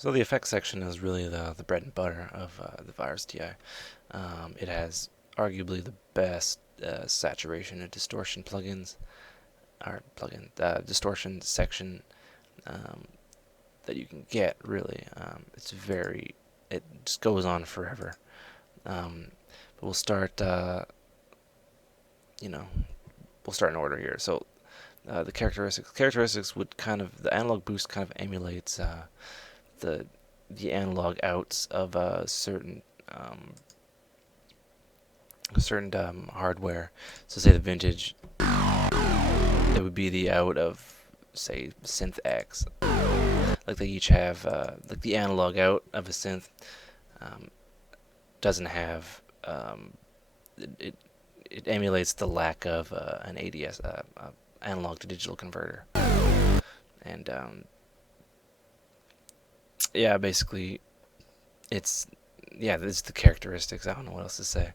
So the effects section is really the bread and butter of the Virus TI. It has arguably the best saturation and distortion plugins, or distortion section um, that you can get. Really, it just goes on forever. But we'll start, we'll start in order here. So the characteristics would the analog boost kind of emulates the analog outs of certain hardware. So say the vintage, it would be the out of, say, synth X. Like they each have like the analog out of a synth doesn't have it emulates the lack of an ADS analog to digital converter. And yeah, basically it's the characteristics. I don't know what else to say.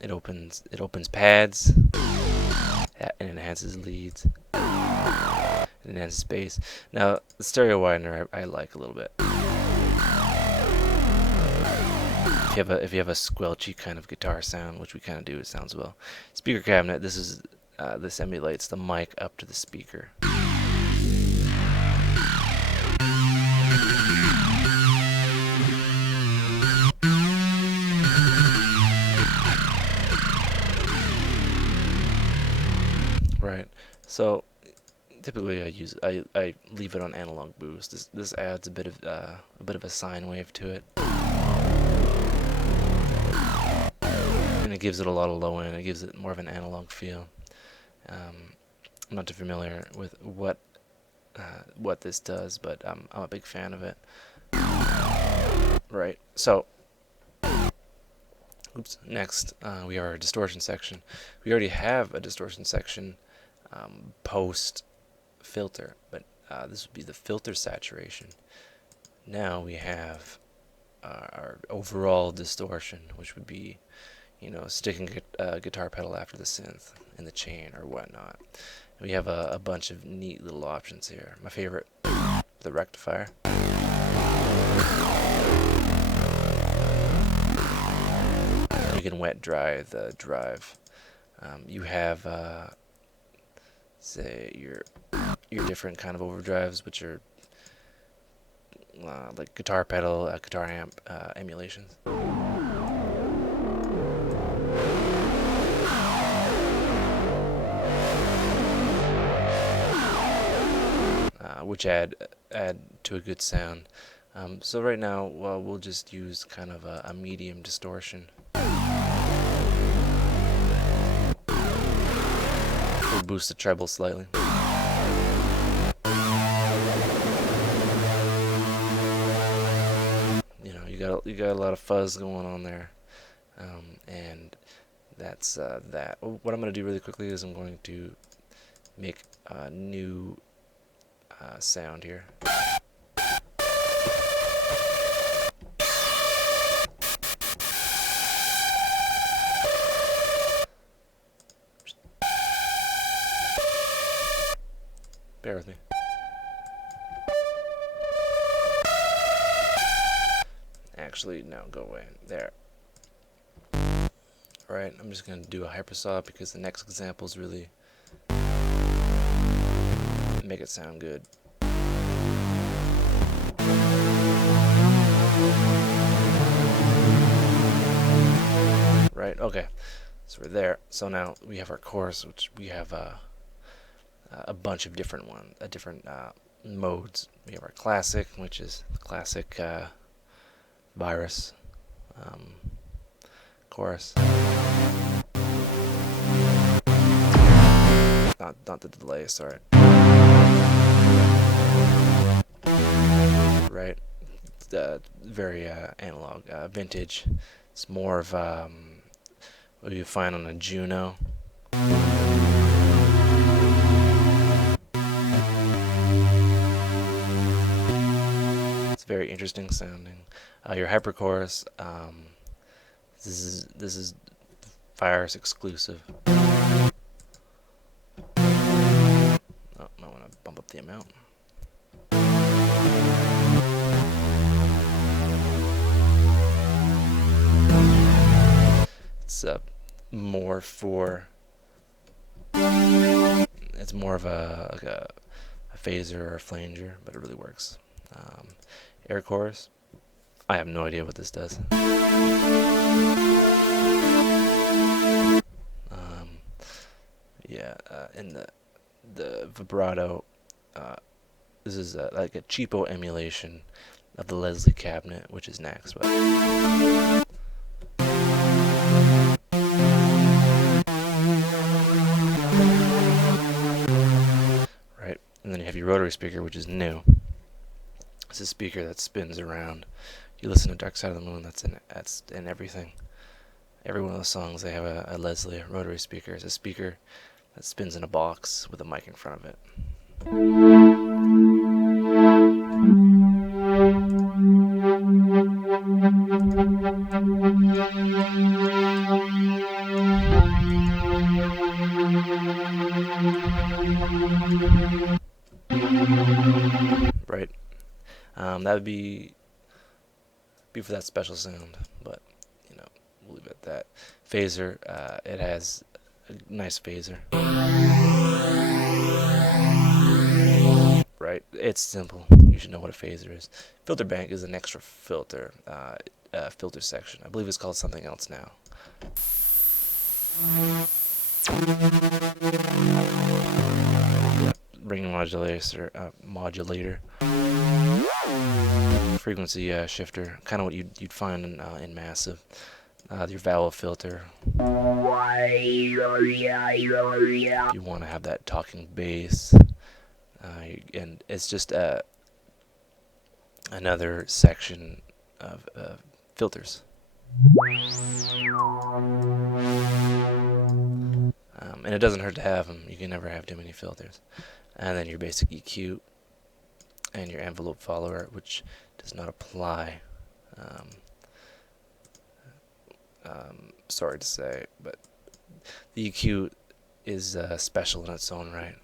It opens pads. It enhances leads. It enhances bass. Now the stereo widener I like a little bit. If you have a squelchy kind of guitar sound, which we kind of do, it sounds well. Speaker cabinet. This emulates the mic up to the speaker. Right. So typically I leave it on analog boost. This adds a bit of a sine wave to it, and it gives it a lot of low end. It gives it more of an analog feel. I'm not too familiar with what this does, but I'm a big fan of it. Right. So, next we have our distortion section. We already have a distortion section post filter, but this would be the filter saturation. Now we have our overall distortion, which would be, sticking a guitar pedal after the synth in the chain or whatnot. We have a bunch of neat little options here. My favorite, the rectifier. You can wet dry the drive. You have say your different kind of overdrives, which are like guitar pedal, guitar amp emulations. Which add to a good sound. So right now, we'll just use kind of a medium distortion. We'll boost the treble slightly. You got a lot of fuzz going on there, and that's that. What I'm going to do really quickly is I'm going to make a new sound here. Bear with me. Actually, no, go away. There. Alright, I'm just going to do a hypersaw because the next examples really make it sound good. Right, okay. So we're there. So now we have our chorus, which we have a bunch of different modes. We have our classic, which is the classic Virus chorus. Not the delay, sorry. Right, very analog, vintage. It's more of what you find on a Juno. It's very interesting sounding. Your hyperchorus, this is Virus exclusive. Oh, I want to bump up the amount. It's more for it's more of a phaser or a flanger, but it really works. Air chorus. I have no idea what this does. Yeah, and the vibrato. This is like a cheapo emulation of the Leslie cabinet, which is next. But right, and then you have your rotary speaker, which is new. It's a speaker that spins around. You listen to Dark Side of the Moon. That's in everything. Every one of those songs, they have a Leslie rotary speaker. It's a speaker that spins in a box with a mic in front of it. Right. That would be for that special sound, but you know, we'll leave it at that. Phaser, it has a nice phaser. Right, it's simple. You should know what a phaser is. Filter bank is an extra filter, filter section. I believe it's called something else now. Ring modulator, frequency shifter, kind of what you'd find in massive. Your valve filter. You want to have that talking bass, and it's just another section of filters. And it doesn't hurt to have them. You can never have too many filters. And then your basic EQ and your envelope follower, which does not apply. Sorry to say, but the EQ is special in its own right.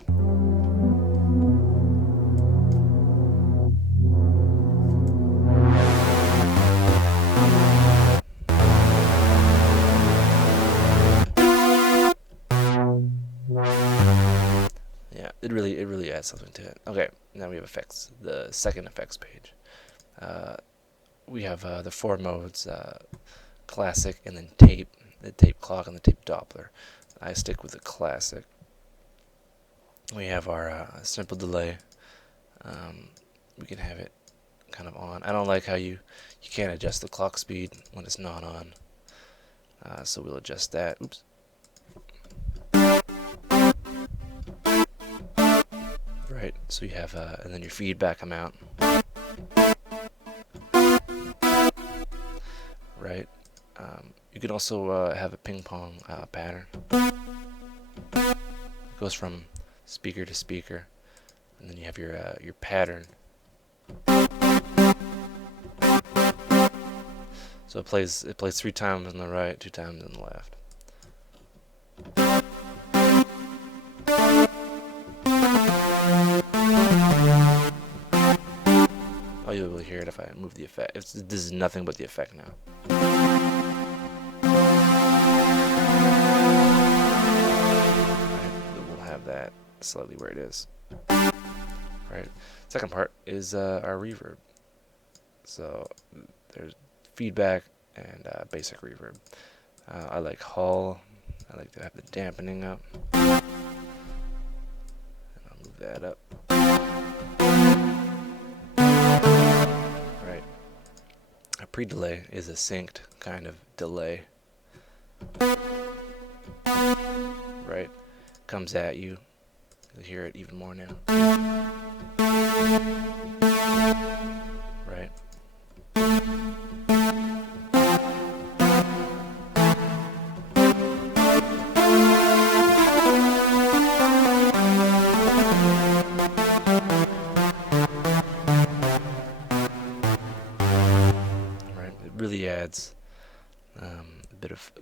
It really adds something to it. Okay, now we have effects. The second effects page. We have the 4 modes: classic, and then tape, the tape clock, and the tape Doppler. I stick with the classic. We have our simple delay. We can have it kind of on. I don't like how you can't adjust the clock speed when it's not on. So we'll adjust that. Oops. Right, so you have, and then your feedback amount. Right, you can also have a ping pong pattern. It goes from speaker to speaker, and then you have your pattern. So it plays 3 times on the right, 2 times on the left. Oh, you'll be able to hear it if I move the effect. This is nothing but the effect now. Right, we'll have that slightly where it is. Right. Second part is our reverb. So there's feedback and basic reverb. I like Hall. I like to have the dampening up. And I'll move that up. Right. A pre-delay is a synced kind of delay. Right. Comes at you. You'll hear it even more now. Right. It really adds a bit of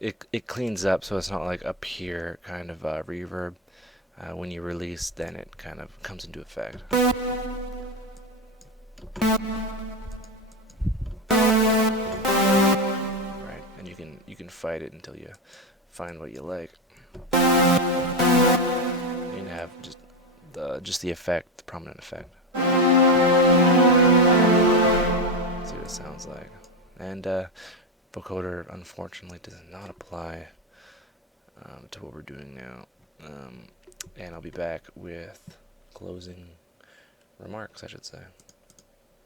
it cleans up, so it's not like up here kind of reverb. When you release, then it kind of comes into effect. you can fight it until you find what you like. You can have just the effect, the prominent effect. Let's see what it sounds like. And vocoder unfortunately does not apply to what we're doing now. And I'll be back with closing remarks, I should say.